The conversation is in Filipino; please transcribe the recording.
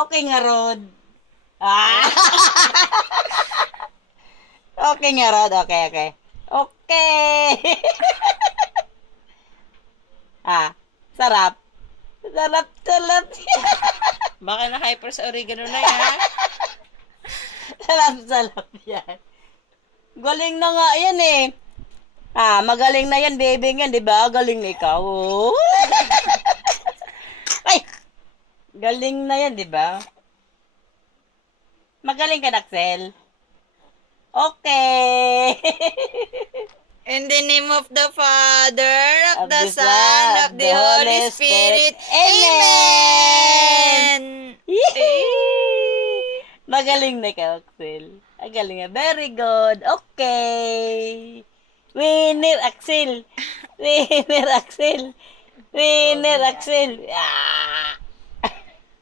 Okay nga, Rod. Ah! Okay nga, Rod. Okay, okay. Okay! Sarap. Sarap. Baka na-hyper sa oregano na yan. Sarap yan. Galing na nga yan eh. Magaling na yan, baby yan, di ba? Galing na ikaw. Oh. Ay! Galing na yan, di ba? Magaling ka, Daxel. Okay. In the name of the Father, of the Son, of the Holy Spirit. Amen! Magaling na ka, Axel. Galing na. Very good. Okay. Winner, Axel. Winner, Axel. Winner, Axel.